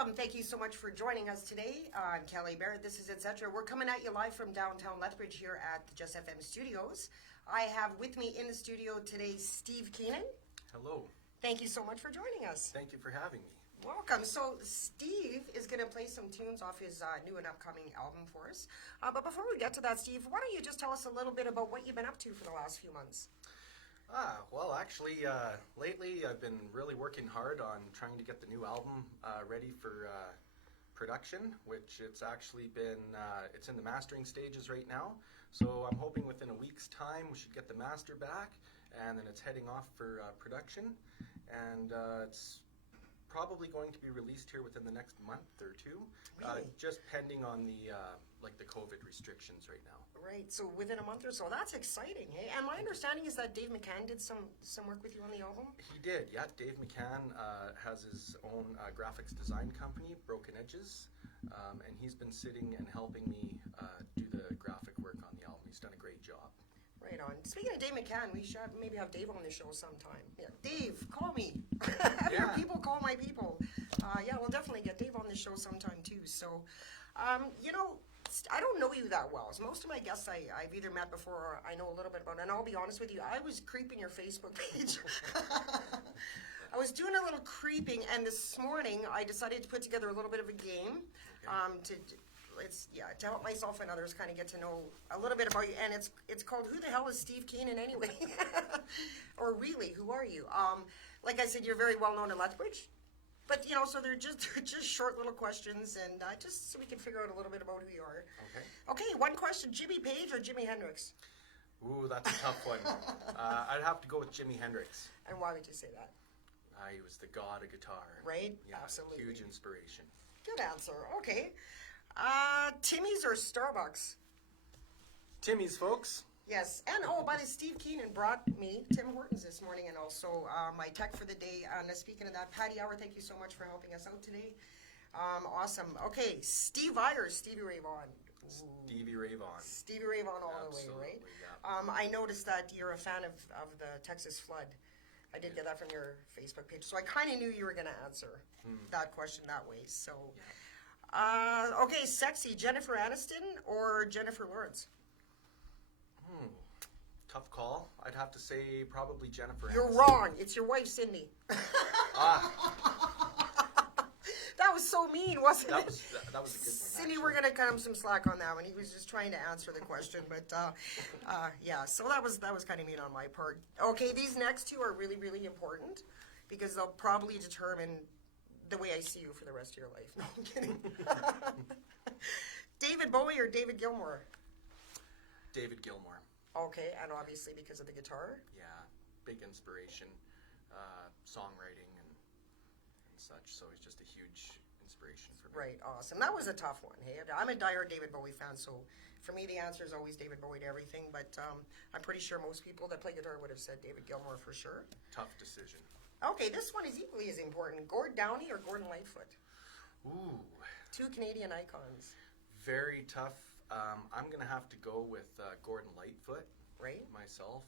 welcome. Thank you so much for joining us today. I'm Kelly Barrett. This is Etcetera. We're coming at you live from downtown Lethbridge here at the Jess FM studios. I have with me in the studio today Steve Keenan. Hello. Thank you so much for joining us. Thank you for having me. Welcome. So Steve is going to play some tunes off his new and upcoming album for us. But before we get to that, Steve, why don't you just tell us a little bit about what you've been up to for the last few months? Well, actually, lately I've been really working hard on trying to get the new album ready for production, which it's actually been, it's in the mastering stages right now. So I'm hoping within a week's time we should get the master back, and then it's heading off for production. And it's probably going to be released here within the next month or two, Really? just pending on the the COVID restrictions right now. Right, so within a month or so. That's exciting, hey? And my understanding is that Dave McCann did some work with you on the album? He did, yeah. Dave McCann has his own graphics design company, Broken Edges, and he's been sitting and helping me do the graphic work on the album. He's done a great job. Right on. Speaking of Dave McCann, we should maybe have Dave on the show sometime. Yeah, Dave, call me. Have your people call my people. Yeah, we'll definitely get Dave on the show sometime too. So, you know, I don't know you that well. So most of my guests I've either met before or I know a little bit about. And I'll be honest with you, I was creeping your Facebook page. I was doing a little creeping, and this morning I decided to put together a little bit of a game to help myself and others kind of get to know a little bit about you. And it's called Who the Hell is Steve Keenan Anyway? Or really, who are you? Like I said, you're very well known in Lethbridge. But, you know, so they're just short little questions, and just so we can figure out a little bit about who you are. Okay. Okay, one question. Jimmy Page or Jimi Hendrix? Ooh, that's a tough one. I'd have to go with Jimi Hendrix. And why would you say that? He was the god of guitar. Right? Yeah, Absolutely. huge inspiration. Good answer. Okay. Timmy's or Starbucks? Timmy's, folks. Yes, and by the Steve Keenan brought me Tim Hortons this morning, and also my tech for the day. And speaking of that, Patty Hour, thank you so much for helping us out today. Awesome. Okay, Steve Vai or Stevie Ray Vaughan? Stevie Ray Vaughan. Stevie Ray Vaughan all Absolutely, the way, right? Yeah. I noticed that you're a fan of the Texas flood. I did get that from your Facebook page, so I kind of knew you were going to answer that question that way. So, okay, sexy, Jennifer Aniston or Jennifer Lawrence? Tough call. I'd have to say probably Jennifer Aniston. You're wrong. It's your wife, Cindy. That was so mean, wasn't it? That was a good one. Cindy, actually. we're going to cut him some slack on that one. He was just trying to answer the question, but yeah. So that was kind of mean on my part. Okay, these next two are really, really important because they'll probably determine the way I see you for the rest of your life. No, I'm kidding. David Bowie or David Gilmour? David Gilmour. Okay, and obviously because of the guitar? Yeah, big inspiration, songwriting and such. So he's just a huge inspiration for me. Right, awesome. That was a tough one. Hey, I'm a diehard David Bowie fan, so for me the answer is always David Bowie to everything. But I'm pretty sure most people that play guitar would have said David Gilmour for sure. Tough decision. Okay, this one is equally as important. Gord Downie or Gordon Lightfoot? Ooh. Two Canadian icons. Very tough. I'm going to have to go with Gordon Lightfoot. Right. Myself.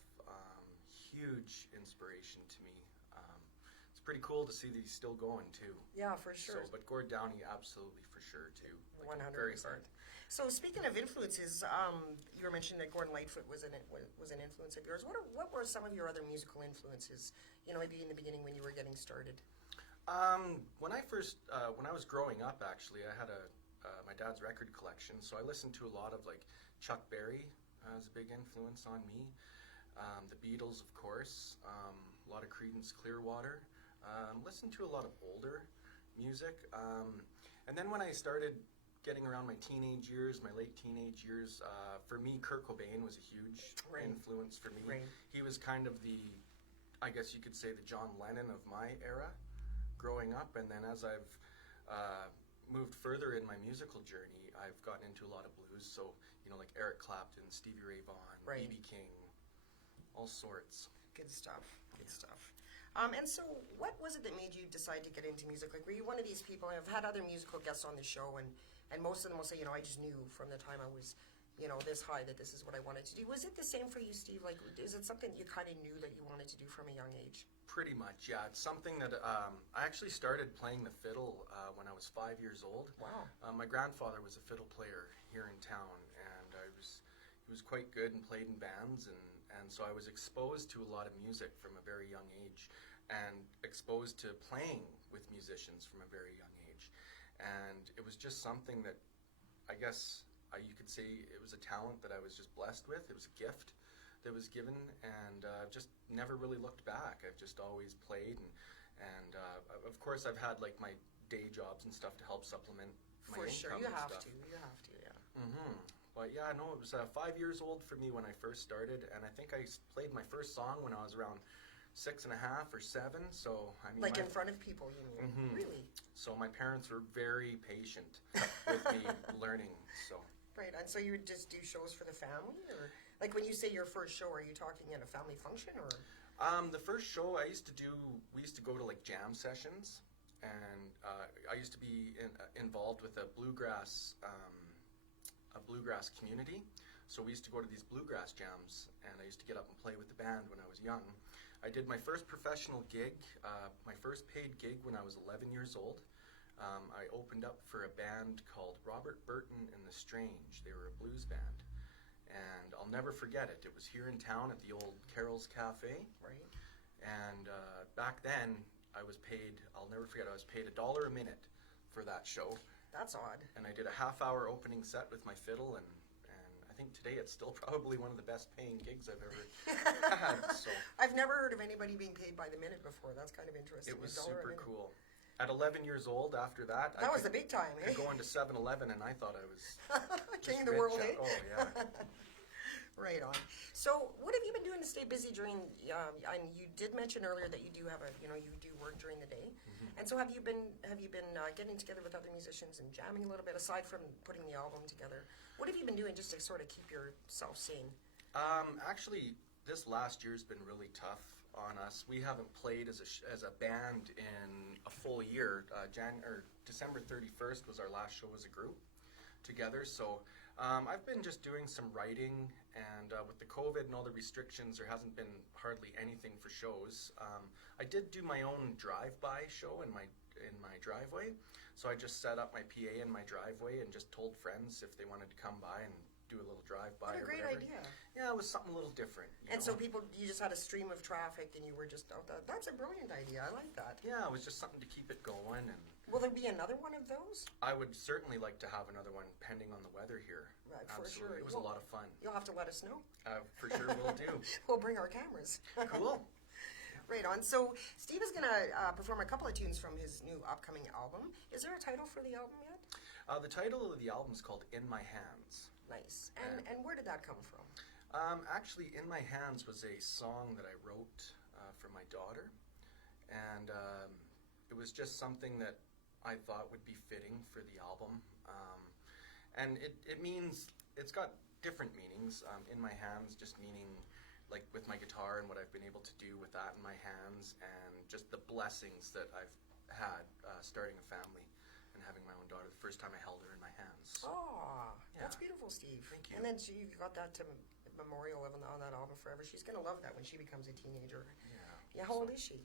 Huge inspiration to me. It's pretty cool to see that he's still going too. Yeah, for sure. But Gord Downie absolutely for sure too. 100%. Very hard. So speaking of influences, you were mentioning that Gordon Lightfoot was an influence of yours. What were some of your other musical influences? You know, maybe in the beginning when you were getting started. When I was growing up, actually, I had my dad's record collection, so I listened to a lot of like Chuck Berry as a big influence on me. The Beatles, of course. A lot of Creedence Clearwater. Listened to a lot of older music. And then when I started getting around my teenage years, my late teenage years, for me, Kurt Cobain was a huge influence for me. Right. He was kind of I guess you could say, the John Lennon of my era growing up. And then as I've moved further in my musical journey, I've gotten into a lot of blues. So, you know, like Eric Clapton, Stevie Ray Vaughan, B.B. King, all sorts. Good stuff. Good stuff. And so what was it that made you decide to get into music? Like, were you one of these people? I've had other musical guests on the show, and most of them will say, you know, I just knew from the time I was this high, that this is what I wanted to do. Was it the same for you, Steve? Like, is it something you kind of knew that you wanted to do from a young age? Pretty much, yeah. It's something that I actually started playing the fiddle when I was 5 years old. Wow. My grandfather was a fiddle player here in town, and he was quite good and played in bands, and so I was exposed to a lot of music from a very young age, and exposed to playing with musicians from a very young age. And it was just something that I guess you could say it was a talent that I was just blessed with. It was a gift that was given, and I've just never really looked back. I've just always played, and of course I've had like my day jobs and stuff to help supplement my For income. sure, you and have stuff. to. You have to, yeah. But yeah, no, it was 5 years old for me when I first started, and I think I played my first song when I was around 6.5 or 7. So I mean, Like in front of people, you mean? Really? So my parents were very patient with me learning. So. Right, and so you would just do shows for the family, or like when you say your first show, are you talking at a family function, or? The first show we used to go to like jam sessions, and I used to be involved with a bluegrass community. So we used to go to these bluegrass jams, and I used to get up and play with the band when I was young. I did my first professional gig, my first paid gig when I was 11 years old. I opened up for a band called Robert Burton and the Strange. They were a blues band, and I'll never forget it. It was here in town at the old Carol's Cafe. Right. And back then, I'll never forget, I was paid $1 a minute for that show. That's odd. And I did a half-hour opening set with my fiddle, and I think today it's still probably one of the best paying gigs I've ever had. So I've never heard of anybody being paid by the minute before. That's kind of interesting. it was $1 a super minute. cool. At 11 years old, after that, That was the big time, I eh? could go into 7-Eleven, and I thought I was King of just the world, rich. eh? Oh, yeah. Right on. So, what have you been doing to stay busy during? And you did mention earlier that you do have you do work during the day. And so, have you been getting together with other musicians and jamming a little bit aside from putting the album together? What have you been doing just to sort of keep yourself sane? Actually, this last year's been really tough on us. We haven't played as a band in a full year. December 31st was our last show as a group together. So I've been just doing some writing, and with the COVID and all the restrictions, there hasn't been hardly anything for shows. I did do my own drive-by show in my driveway. So I just set up my PA in my driveway and just told friends if they wanted to come by and do a little drive-by. What a or great whatever. idea. Yeah, it was something a little different. And so you just had a stream of traffic, and you were just out there. That's a brilliant idea. I like that. Yeah, it was just something to keep it going, and Will there be another one of those? I would certainly like to have another one, pending on the weather here. Right, for Absolutely. sure. It was a lot of fun. You'll have to let us know. For sure, will do. We'll bring our cameras. Cool. Right on. So Steve is going to perform a couple of tunes from his new upcoming album. Is there a title for the album yet? The title of the album is called "In My Hands." Nice. And where did that come from? Actually, "In My Hands" was a song that I wrote for my daughter, and it was just something that I thought would be fitting for the album. And it means, it's got different meanings. In my hands just meaning like with my guitar and what I've been able to do with that in my hands, and just the blessings that I've had starting a family and having my own daughter. The first time I held her in my hands. Oh, that's Yeah. beautiful, Steve. Thank you. And then you got that to memorial on that album forever. She's going to love that when she becomes a teenager. Yeah, how old is she?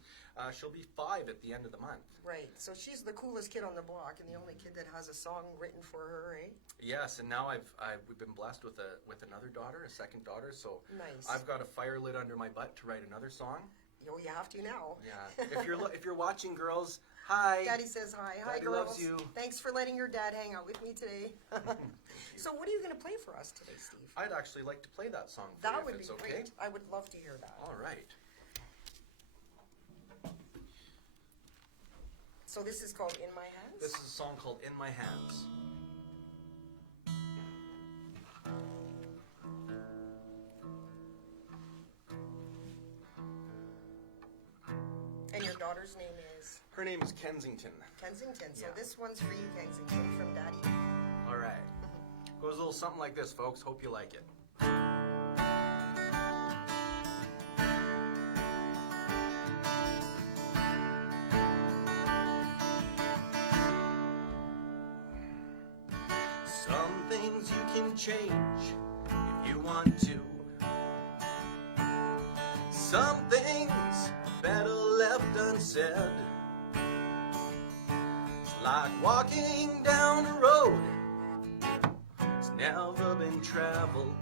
She'll be 5 at the end of the month. Right, so she's the coolest kid on the block and the only kid that has a song written for her, eh? Yes, and now we've been blessed with another daughter, a second daughter. So Nice. I've got a fire lit under my butt to write another song. Oh, you have to now. Yeah. If you're watching, girls, hi. Daddy says hi. Hi, Daddy girls. loves you. Thanks for letting your dad hang out with me today. So what are you going to play for us today, Steve? I'd actually like to play that song for That you would if be it's okay. great. I would love to hear that. All right. So this is called In My Hands? This is a song called "In My Hands." And your daughter's name is? Her name is Kensington. Kensington. So Yeah. this one's for you, Kensington, from Daddy. All right. Goes a little something like this, folks. Hope you like it. Some things you can change if you want to. Some things better left unsaid. It's like walking down a road it's never been traveled.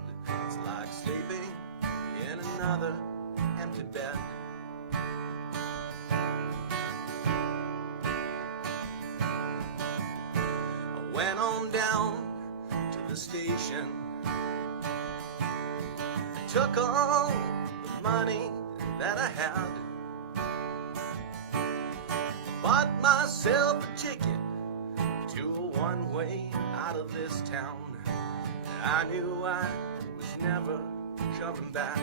It's like sleeping in another empty bed. I went on down to the station. I took all the money that I had. Bought myself a ticket to a one-way out of this town. I knew I was never coming back.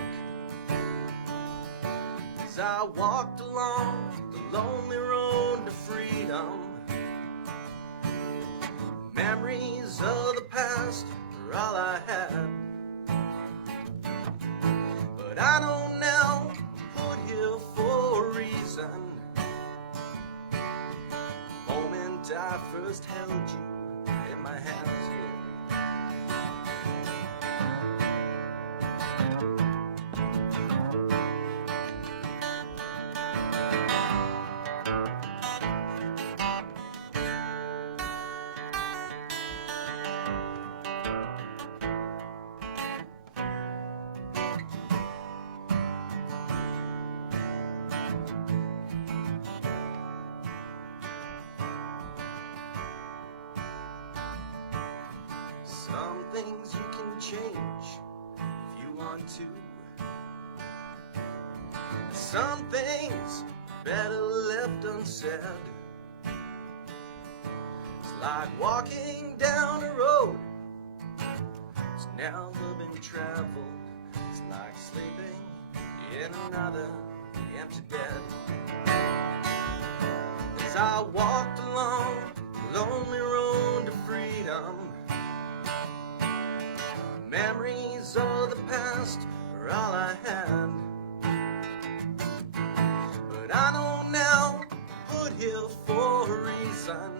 As I walked along the lonely road to freedom, memories of the past were all I had. But I know now I'm put here for a reason. The moment I first held you in my hands here. Some things you can change if you want to. Some things better left unsaid. It's like walking down a road it's never been traveled. It's like sleeping in another empty bed. As I walked along the lonely road to freedom, memories of the past are all I had. But I know now I'm put here for a reason.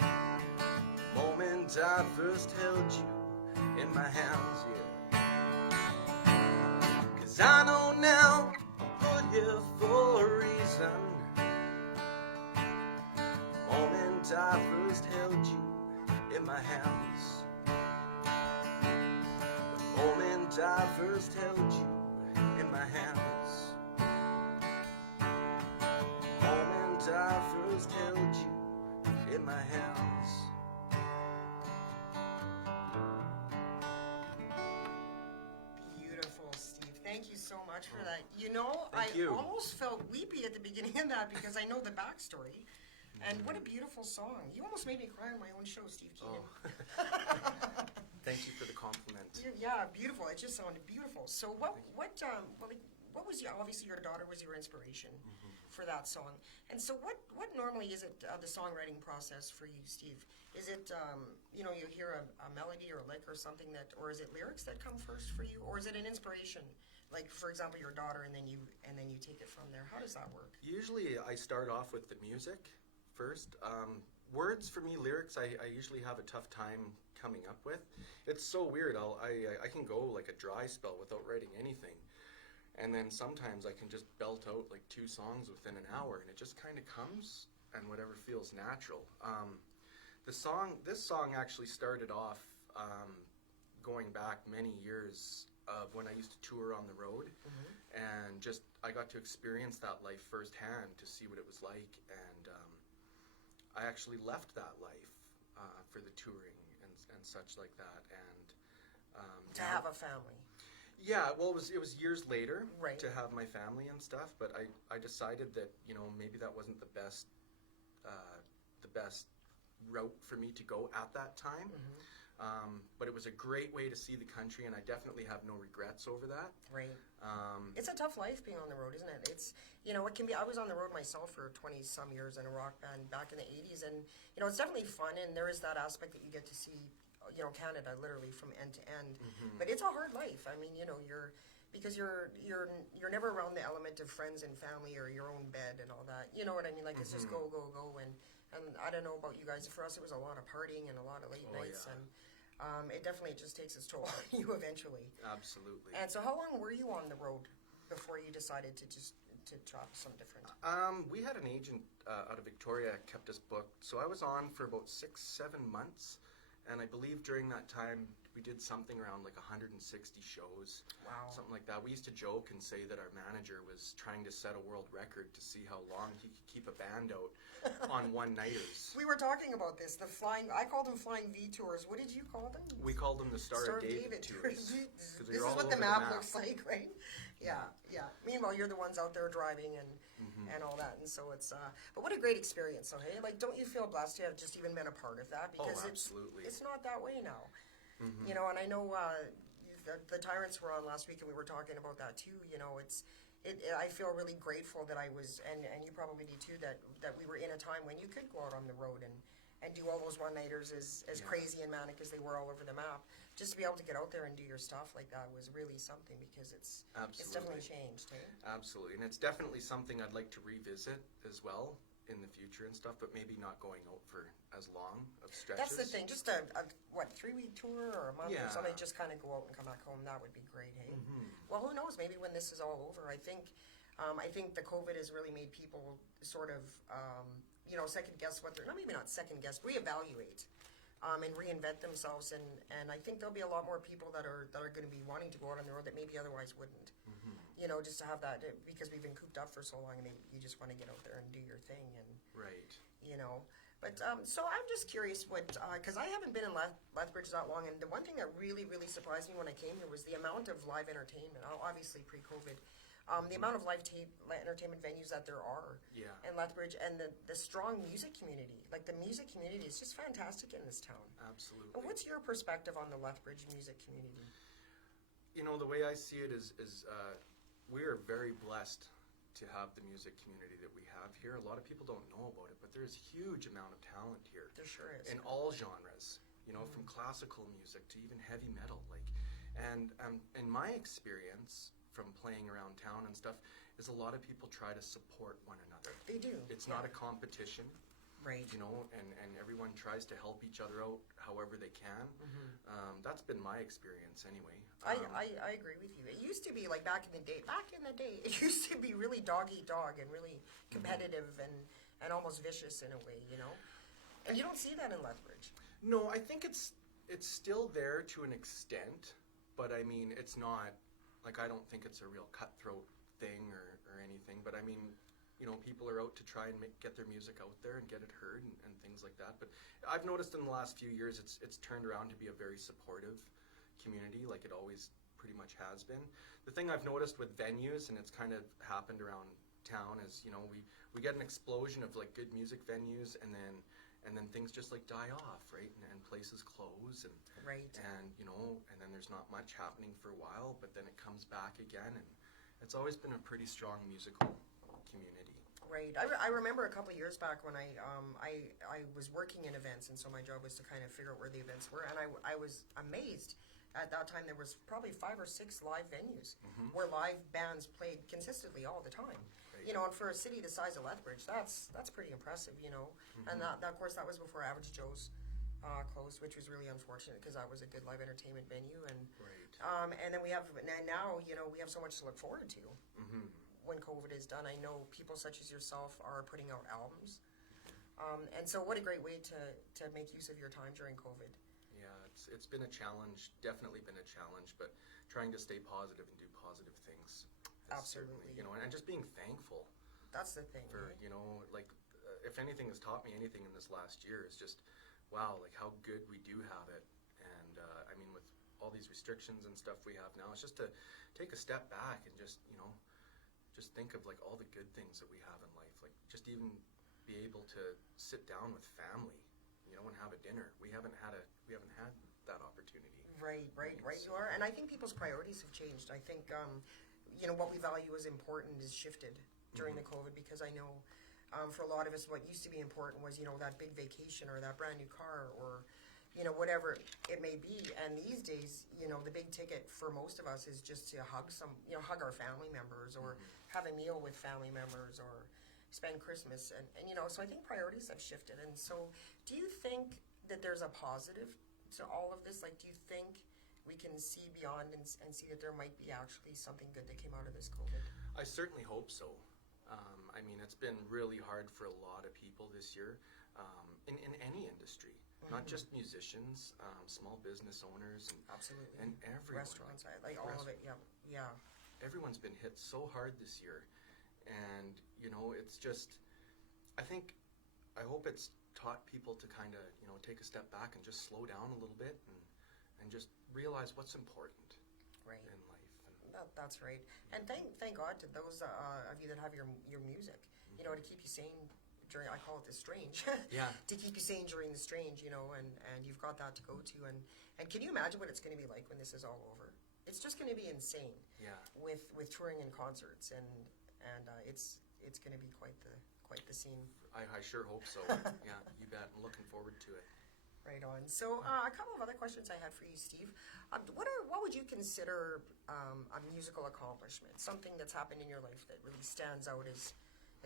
The moment I first held you in my hands, yeah. 'Cause I know now I'm put here for a reason. The moment I first held you in my hands. Moment I first held you in my hands. Moment I first held you in my hands. Beautiful, Steve. Thank you so much for that. You know, Thank I you. almost felt weepy at the beginning of that because I know the backstory. And what a beautiful song. You almost made me cry on my own show, Steve Keenan. Thank you for the compliment. Yeah, beautiful. It just sounded beautiful. So what was your, obviously your daughter was your inspiration for that song. And so what normally is it, the songwriting process for you, Steve? Is it, you hear a melody or a lick or something or is it lyrics that come first for you? Or is it an inspiration? Like, for example, your daughter and then you take it from there. How does that work? Usually I start off with the music first. Words for me, lyrics, I usually have a tough time coming up with. It's so weird. I can go like a dry spell without writing anything, and then sometimes I can just belt out like 2 songs within an hour, and it just kind of comes and whatever feels natural. This song actually started off going back many years of when I used to tour on the road, and just I got to experience that life firsthand to see what it was like, and I actually left that life for the touring and such like that, and To have a family. yeah, well, it was years later Right. to have my family and stuff, but I decided that maybe that wasn't the best route for me to go at that time. But it was a great way to see the country, and I definitely have no regrets over that. Right. It's a tough life being on the road, isn't it? It's, it can be, I was on the road myself for 20 some years in a rock band back in the 80s, and, it's definitely fun, and there is that aspect that you get to see, Canada literally from end to end. But it's a hard life. I mean, because you're never around the element of friends and family or your own bed and all that. You know what I mean? Like, it's just go, go, go, and And I don't know about you guys. For us, it was a lot of partying and a lot of late nights, yeah. and it definitely just takes its toll on you eventually. Absolutely. And so, how long were you on the road before you decided to try some different? We had an agent out of Victoria kept us booked, so I was on for about 6-7 months, and I believe during that time we did something around like 160 shows. Wow. Something like that. We used to joke and say that our manager was trying to set a world record to see how long he could keep a band out on one-nighters. We were talking about this, I called them flying V tours. What did you call them? We called them the Star of David tours. This is what the map looks like, right? Yeah. Meanwhile, you're the ones out there driving and all that, and so it's. But what a great experience, so hey, like, don't you feel blessed to have just even been a part of that? Because absolutely. It's not that way now. You know, and I know the Tyrants were on last week, and we were talking about that too. You know, I feel really grateful that I was, and you probably do too, that we were in a time when you could go out on the road and do all those one-nighters as crazy and manic as they were all over the map. Just to be able to get out there and do your stuff like that was really something, because it's definitely changed. Eh? Absolutely, and it's definitely something I'd like to revisit as well in the future and stuff, but maybe not going out for as long of stretches. That's the thing. Just a 3-week tour or a month or something. Just kind of go out and come back home. That would be great. Hey. Well, who knows? Maybe when this is all over, I think the COVID has really made people sort of second guess what they're maybe not second guess, reevaluate. And reinvent themselves, and I think there'll be a lot more people that are going to be wanting to go out on the road that maybe otherwise wouldn't. You know, just to have that, because we've been cooped up for so long, and you just want to get out there and do your thing, and right. You know, but so I'm just curious what, because I haven't been in Lethbridge that long, and the one thing that really surprised me when I came here was the amount of live entertainment. Obviously pre-COVID. The amount of live entertainment venues that there are in Lethbridge, and the strong music community. Like, the music community is just fantastic in this town. Absolutely. But what's your perspective on the Lethbridge music community? You know, the way I see it is we are very blessed to have the music community that we have here. A lot of people don't know about it, but there's a huge amount of talent here. There sure is. In all genres, you know, from classical music to even heavy metal. And in my experience, from playing around town and stuff, is a lot of people try to support one another. They do. It's not a competition. Right. You know, and everyone tries to help each other out however they can. That's been my experience anyway. I agree with you. It used to be like back in the day, it used to be really dog eat dog and really competitive and almost vicious in a way, you know? And you don't see that in Lethbridge. No, I think it's still there to an extent, but I mean, it's not. Like, I don't think it's a real cutthroat thing or anything, but I mean, you know, people are out to try and get their music out there and get it heard and things like that. But I've noticed in the last few years it's turned around to be a very supportive community, like it always pretty much has been. The thing I've noticed with venues, and it's kind of happened around town, is, you know, we get an explosion of like good music venues, and then things just like die off, right? And places close, and right. And you know, and then there's not much happening for a while, but then it comes back again, and it's always been a pretty strong musical community. Right. I remember a couple of years back when I was working in events, and so my job was to kind of figure out where the events were, and I was amazed. At that time, there was probably 5 or 6 live venues where live bands played consistently all the time. Right. You know, and for a city the size of Lethbridge, that's pretty impressive, you know. And that, of course, that was before Average Joe's closed, which was really unfortunate, because that was a good live entertainment venue. And and then we have now, you know, we have so much to look forward to when COVID is done. I know people such as yourself are putting out albums, and so what a great way to make use of your time during COVID. It's been a challenge, definitely been a challenge, but trying to stay positive and do positive things. Absolutely. You know, and just being thankful. That's the thing. For, you know, like, if anything has taught me anything in this last year, is just, wow, like how good we do have it. And I mean, with all these restrictions and stuff we have now, it's just to take a step back and just, you know, just think of like all the good things that we have in life. Like, just even be able to sit down with family, you know, and have a dinner. We haven't had that opportunity. Right. You are, and I think people's priorities have changed. I think, you know, what we value as important is shifted during the COVID, because I know, for a lot of us, what used to be important was, you know, that big vacation or that brand new car or, you know, whatever it may be. And these days, you know, the big ticket for most of us is just to hug our family members, or have a meal with family members, or spend Christmas, and you know, so I think priorities have shifted. And so, do you think that there's a positive to all of this? Like, do you think we can see beyond and see that there might be actually something good that came out of this COVID? I certainly hope so. I mean, it's been really hard for a lot of people this year, in any industry, not just musicians, small business owners, and Absolutely. and everyone. Restaurants, like all of it. Yeah. Everyone's been hit so hard this year, and you know, it's just, I hope it's taught people to kind of, you know, take a step back and just slow down a little bit and just realize what's important Right. in life. That's right. And thank God to those of you that have your music, you know, to keep you sane during, I call it the strange. Yeah. To keep you sane during the strange, you know, and you've got that to go to. And can you imagine what it's going to be like when this is all over? It's just going to be insane. Yeah. With touring and concerts, and it's going to be quite the scene. I sure hope so. Yeah, you bet. I'm looking forward to it. Right on. So a couple of other questions I had for you, Steve. What would you consider a musical accomplishment? Something that's happened in your life that really stands out as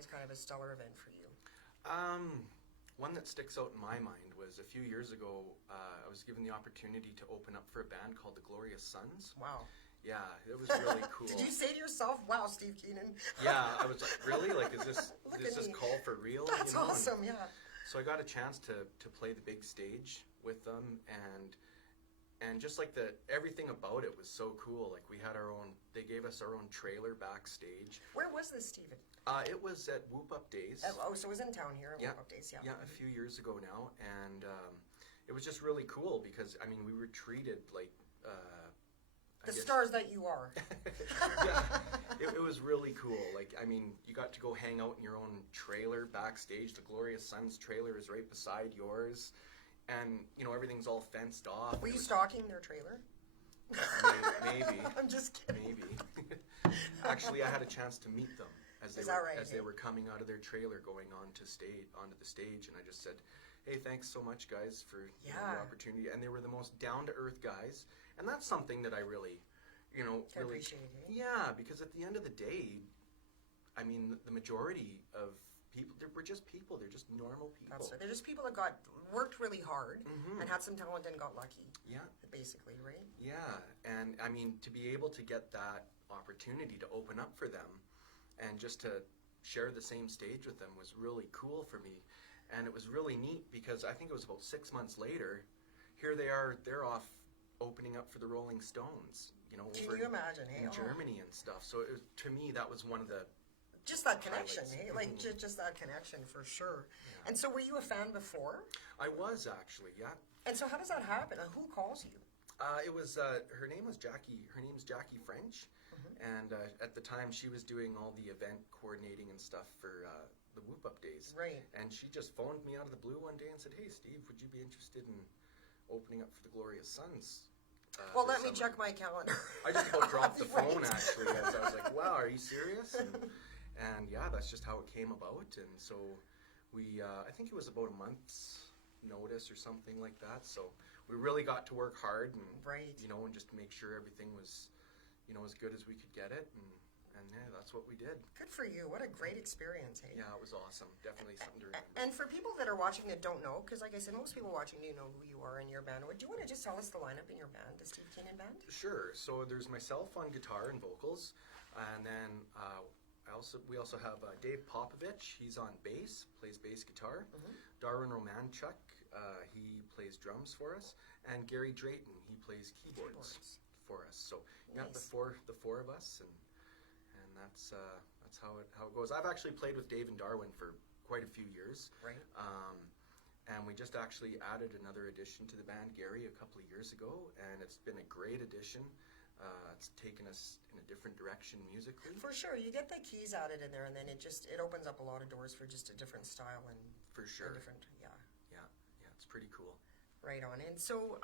kind of a stellar event for you? One that sticks out in my mind was a few years ago, I was given the opportunity to open up for a band called the Glorious Sons. Wow. Yeah, it was really cool. Did you say to yourself, "Wow, Steve Keenan"? Yeah, I was like, really? Like, is this me. call for real? That's you know? awesome. Yeah. So I got a chance to play the big stage with them, and just like everything about it was so cool. Like, we had they gave us our own trailer backstage. Where was this, Steven? It was at Whoop Up Days. So it was in town here at Yeah. Whoop Up Days, yeah. Yeah, a few years ago now, and it was just really cool because, I mean, we were treated like The stars that you are. Yeah, it was really cool. Like, I mean, you got to go hang out in your own trailer backstage. The Glorious Sons trailer is right beside yours, and you know, everything's all fenced off. Were you stalking their trailer? Maybe. I'm just kidding. Maybe. Actually, I had a chance to meet them as they were coming out of their trailer, going onto the stage, and I just said, "Hey, thanks so much, guys, for the opportunity." And they were the most down-to-earth guys, and that's something that I really, you know, Can appreciate it. Yeah, because at the end of the day, I mean, the majority of people, we're just people. They're just normal people. That's right. They're just people that worked really hard and had some talent and got lucky. Yeah. Basically, right? Yeah, and I mean, to be able to get that opportunity to open up for them and just to share the same stage with them was really cool for me. And it was really neat because I think it was about 6 months later, here they are, they're off opening up for the Rolling Stones, you know, Can over you imagine, in Germany and stuff. So to me, that was one of the just that connection, highlights. hey? Like just that connection for sure. Yeah. And so, were you a fan before? I was actually, yeah. And so, how does that happen? Who calls you? It was her name was Jackie. Her name's Jackie French, and at the time she was doing all the event coordinating and stuff for the Whoop Up Days. Right. And she just phoned me out of the blue one day and said, "Hey, Steve, would you be interested in opening up for the Glorious Sons?" Well, let me check my calendar. I just about dropped the phone actually, as I was like, "Wow, are you serious?" And yeah, that's just how it came about. And so we, I think it was about a month's notice or something like that. So we really got to work hard and you know, and just make sure everything was, you know, as good as we could get it. And yeah, that's what we did. Good for you. What a great experience, hey? Yeah, it was awesome. Definitely something to remember. And for people that are watching that don't know, because like I said, most people watching do know who you are in your band. Do you want to just tell us the lineup in your band, the Steve Keenan Band? Sure. So there's myself on guitar and vocals, and then we also have Dave Popovich. He's on bass, plays bass guitar. Darwin Romanchuk, he plays drums for us, and Gary Drayton, he plays keyboards for us. So you got the four of us, and that's how it goes. I've actually played with Dave and Darwin for quite a few years. Right. And we just actually added another addition to the band, Gary, a couple of years ago, and it's been a great addition. It's taken us in a different direction musically. For sure, you get the keys added in there, and then it opens up a lot of doors for just a different style and for sure, yeah, it's pretty cool. Right on. And so,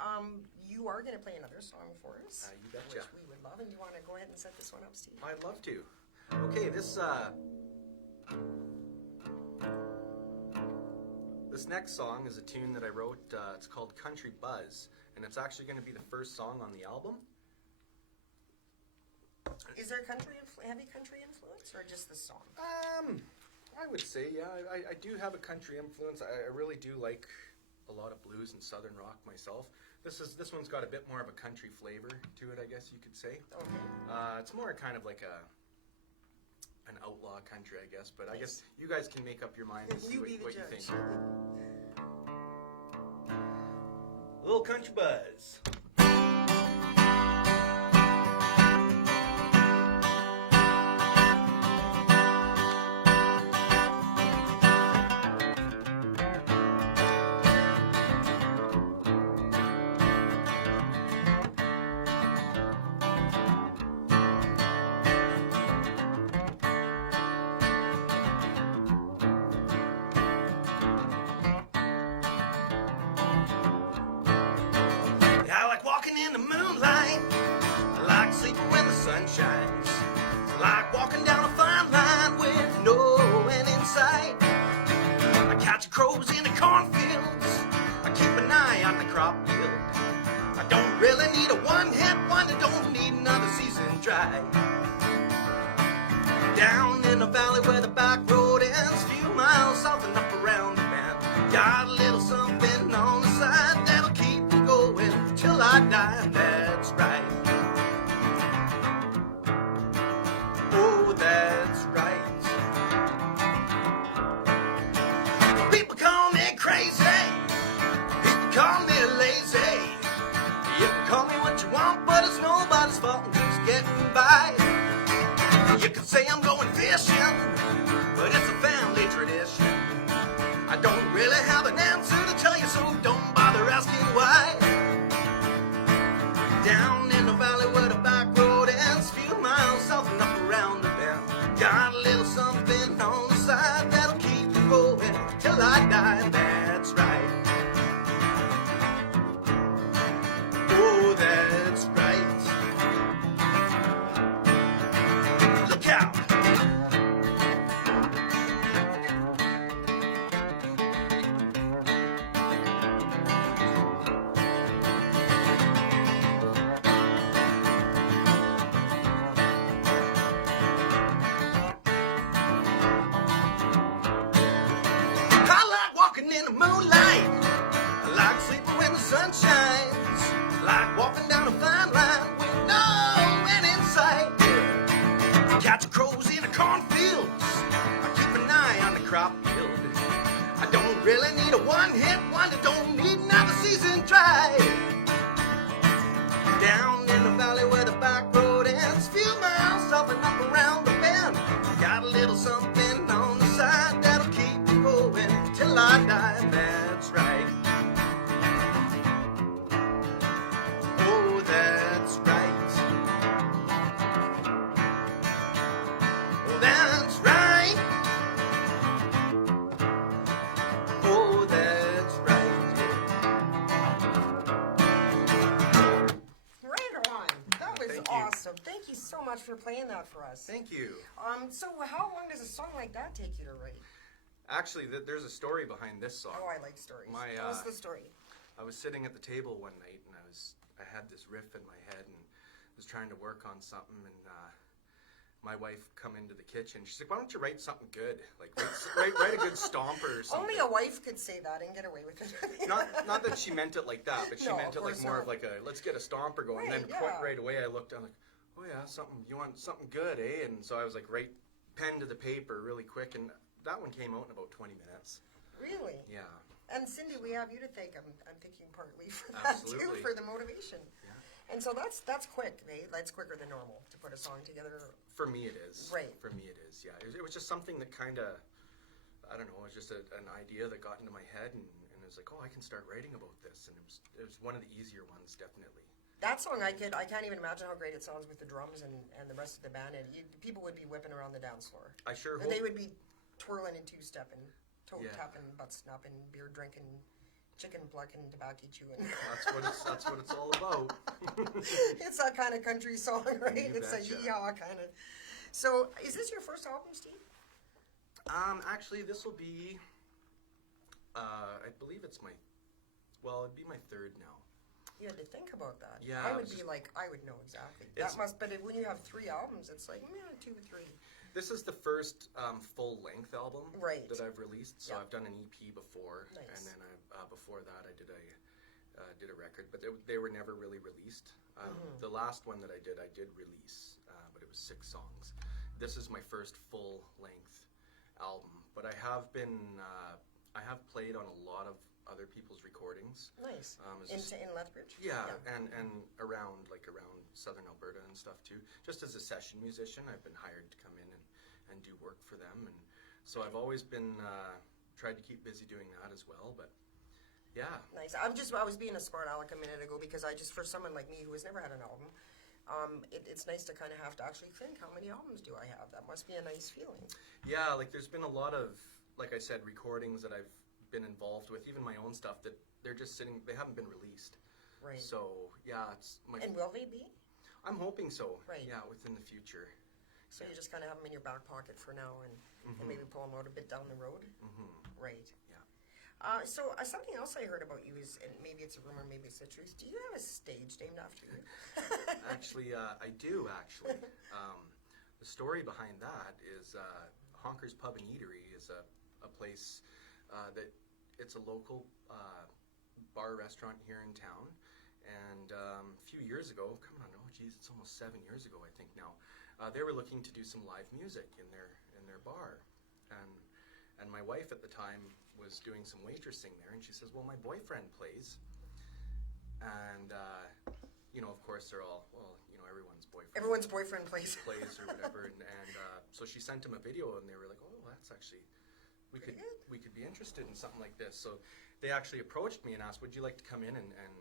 you are going to play another song for us, you betcha. which we would love. And do you want to go ahead and set this one up, Steve? I'd love to. Okay, this next song is a tune that I wrote. It's called Country Buzz, and it's actually going to be the first song on the album. Is there heavy country influence, or just the song? I would say, yeah, I do have a country influence. I really do like a lot of blues and southern rock myself. This one's got a bit more of a country flavor to it, I guess you could say. Okay. It's more kind of like an outlaw country, I guess. But I guess you guys can make up your mind and see what you think. Little Country Buzz. In the moonlight, I like sleeping when the sun shines. It's like walking down a fine line with no end in sight. I catch crows in the cornfields. I keep an eye on the crop yield. I don't really need a one-hit wonder, don't need another season dry. Down in the valley where the back road ends, few miles south and up around the bend, got a little something on the side that'll keep me going till I die, that's right. Oh, that's right. People call me crazy. People call me lazy. You can call me what you want, but it's nobody's fault. I'm just getting by. You can say I'm going fishing, but it's a family tradition. I don't really have an answer to tell you, so don't bother asking why. Down in the valley where the back road ends, few miles south and up around the bend, got a little something on the side that'll keep me going till I die, that's right. Oh, that's right. Look out! In the moonlight, I like sleeping when the sun shines, like walking down a fine line with no end in sight. Yeah. Catch crows in the cornfields, I keep an eye on the crop yield. I don't really need a one-hit wonder, don't need another season dry. Down in the valley where the back road ends, few miles up and up around the bend, got a little something on the side that'll keep me going till I die, that's right. Oh, that's right. Oh, that's right. Oh, that's right. Right on. That was Thank you. awesome. Thank you so much for playing that for us. Thank you. So how long does a song like that take you to write? Actually, there's a story behind this song. Oh, I like stories. My, What's the story? I was sitting at the table one night, and I had this riff in my head, and was trying to work on something, and my wife come into the kitchen. She's like, "Why don't you write something good? Like write a good stomper or something." Only a wife could say that and get away with it. not that she meant it like that, but she No, meant of it like course more not. of like a let's get a stomper going. Right, And then yeah. right away I looked down like, oh yeah, something. You want something good, eh? And so I was like, right pen to the paper, really quick, and that one came out in about 20 minutes. Really? Yeah. And Cindy, we have you to thank. I'm thinking partly for that Absolutely. too, for the motivation. Yeah. And so that's quick, eh? That's quicker than normal to put a song together. For me it is. Right. For me it is, yeah. It was just something that kind of, I don't know, it was just an idea that got into my head, and it was like, oh, I can start writing about this. And it was one of the easier ones, definitely. That song, I can't even imagine how great it sounds with the drums and the rest of the band. And people would be whipping around the dance floor. I sure And hope. they would be twirling and two-stepping, toe Yeah. tapping, butt snapping, beer drinking, chicken plucking, tobacco chewing. That's what it's all about. It's that kind of country song, right? You It's a betcha. yee-haw kind of. So, is this your first album, Steve? Actually, this will be, I believe it'd be my third now. You had to think about that. Yeah, I I would was be just- like, I would know exactly. It's- But when you have 3 albums, it's like, 2, 3. This is the first full-length album Right. that I've released. So Yeah. I've done an EP before, Nice. and then before that I did a record, but they were never really released. The last one that I did release, but it was 6 songs. This is my first full-length album, but I have played on a lot of other people's recordings. Nice. As a In Lethbridge? Yeah, and around southern Alberta and stuff too. Just as a session musician, I've been hired to come in and do work for them, and so I've always been tried to keep busy doing that as well. But yeah, Nice. I was being a smart aleck a minute ago because for someone like me who has never had an album, it's nice to kind of have to actually think, how many albums do I have? That must be a nice feeling. yeah. Like there's been a lot of, like I said, recordings that I've been involved with, even my own stuff that they're just sitting. They haven't been released. Right. So yeah, it's my. And will they be? I'm hoping so. Right. Yeah, within the future. So you just kind of have them in your back pocket for now and maybe pull them out a bit down the road? Right. Yeah. So something else I heard about you is, and maybe it's a rumor, maybe it's the truth, do you have a stage named after you? Actually, I do, actually. The story behind that is Honker's Pub and Eatery is a place that it's a local bar restaurant here in town. And a few years ago, it's almost 7 years ago, I think now, they were looking to do some live music in their bar. And my wife at the time was doing some waitressing there, and she says, well, my boyfriend plays. And, of course, they're all, everyone's boyfriend Plays. plays or whatever. And so she sent him a video, and they were like, oh, that's actually, we could be interested in something like this. So they actually approached me and asked, would you like to come in and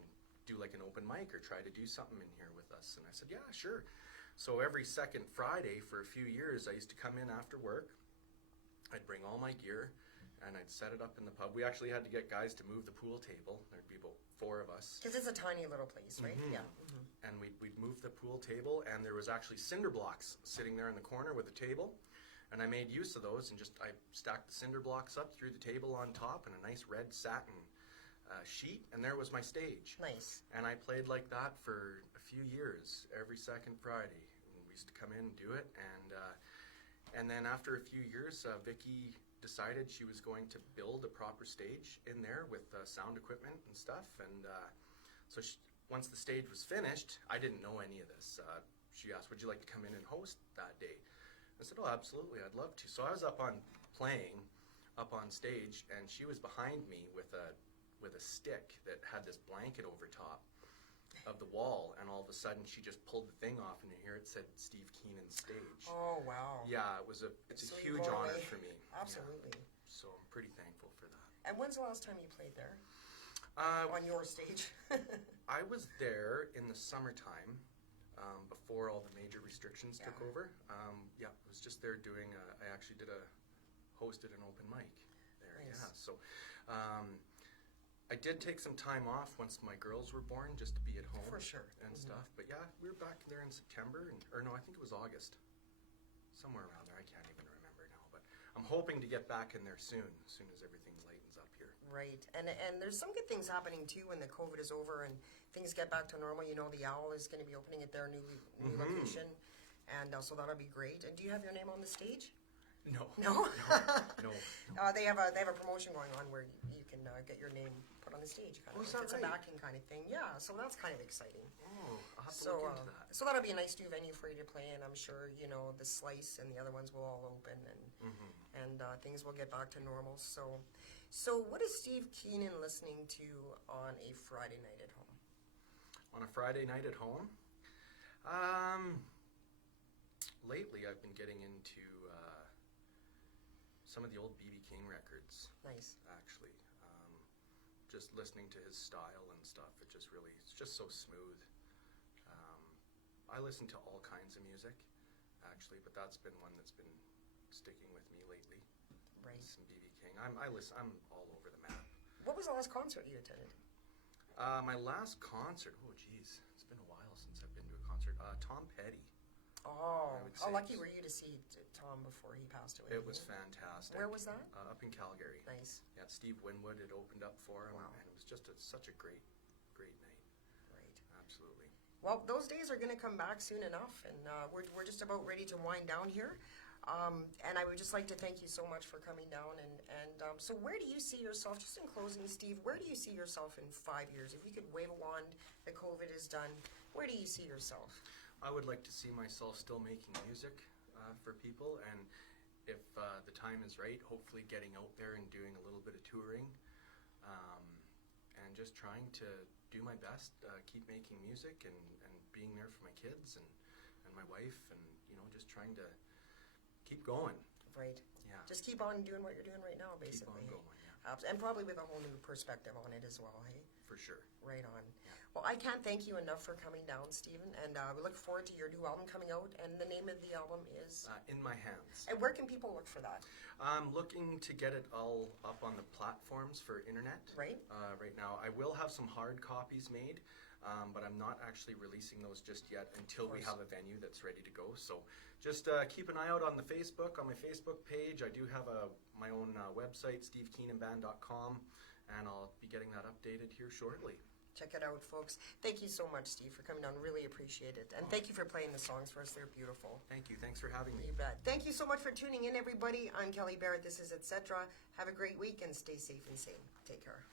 do like an open mic or try to do something in here with us? And I said, yeah, sure. So every second Friday for a few years, I used to come in after work. I'd bring all my gear, and I'd set it up in the pub. We actually had to get guys to move the pool table. There'd be about 4 of us. Because it's a tiny little place, right? Yeah. And we'd move the pool table, and there was actually cinder blocks sitting there in the corner with the table. And I made use of those, and I stacked the cinder blocks up, threw the table on top, and a nice red satin sheet, and there was my stage. Nice. And I played like that for a few years, every second Friday. And we used to come in and do it, and then after a few years, Vicky decided she was going to build a proper stage in there with sound equipment and stuff. And so once the stage was finished, I didn't know any of this. She asked, would you like to come in and host that day? I said, oh, absolutely, I'd love to. So I was playing up on stage, and she was behind me with a stick that had this blanket over top of the wall, and all of a sudden she just pulled the thing off, and here it said Steve Keenan stage. Oh, wow. Yeah, it's a So huge honor for me. Absolutely. Yeah. So I'm pretty thankful for that. And when's the last time you played there? On your stage? I was there in the summertime, before all the major restrictions took over. Yeah, I was just there doing. I actually hosted an open mic there. Nice. Yeah, so I did take some time off once my girls were born, just to be at home For sure. and stuff. But yeah, we were back there in September, or no, I think it was August, somewhere around there. I can't even remember now. But I'm hoping to get back in there soon as everything lightens up here. Right. And there's some good things happening too when the COVID is over and things get back to normal. The Owl is going to be opening at their new location, and so that'll be great. And do you have your name on the stage? No. No. No. They have a promotion going on where you can get your name put on the stage. Oh, is that it's right? a backing kind of thing. Yeah. So that's kind of exciting. Oh, I'll have to So, look into that. so that'll be a nice new venue for you to play in. I'm sure the Slice and the other ones will all open, and things will get back to normal. So what is Steve Keenan listening to on a Friday night at home? On a Friday night at home, lately I've been getting into some of the old B.B. King records. Nice. Actually, just listening to his style and stuff, it's just so smooth. I listen to all kinds of music, actually, but that's been one that's been sticking with me lately. Right. Some B.B. King. I'm all over the map. What was the last concert you attended? My last concert, oh geez, it's been a while since I've been to a concert. Tom Petty. Oh, I would how say lucky were you to see Tom before he passed away? It was fantastic. Where was that? Up in Calgary. Nice. Yeah, Steve Winwood had opened up for him, Wow. and it was just such a great night. Right. Absolutely. Well, those days are going to come back soon enough, and we're just about ready to wind down here. And I would just like to thank you so much for coming down. And so where do you see yourself, just in closing, Steve, where do you see yourself in 5 years? If you could wave a wand, the COVID is done, where do you see yourself? I would like to see myself still making music for people, and if the time is right, hopefully getting out there and doing a little bit of touring, and just trying to do my best, keep making music and being there for my kids and my wife, and just trying to keep going. Right. Yeah. Just keep on doing what you're doing right now, basically. Keep on going, yeah. And probably with a whole new perspective on it as well, hey? For sure. Right on. Yeah. Well, I can't thank you enough for coming down, Stephen, and we look forward to your new album coming out, and the name of the album is? In My Hands. And where can people look for that? I'm looking to get it all up on the platforms for internet. Right. Right now. I will have some hard copies made, but I'm not actually releasing those just yet until we have a venue that's ready to go. So just keep an eye out on the Facebook, on my Facebook page. I do have my own website, stevekeenanband.com, and I'll be getting that updated here shortly. Check it out, folks. Thank you so much, Steve, for coming on. Really appreciate it. And thank you for playing the songs for us. They're beautiful. Thank you. Thanks for having me. You bet. Thank you so much for tuning in, everybody. I'm Kelly Barrett. This is Etcetera. Have a great week and stay safe and sane. Take care.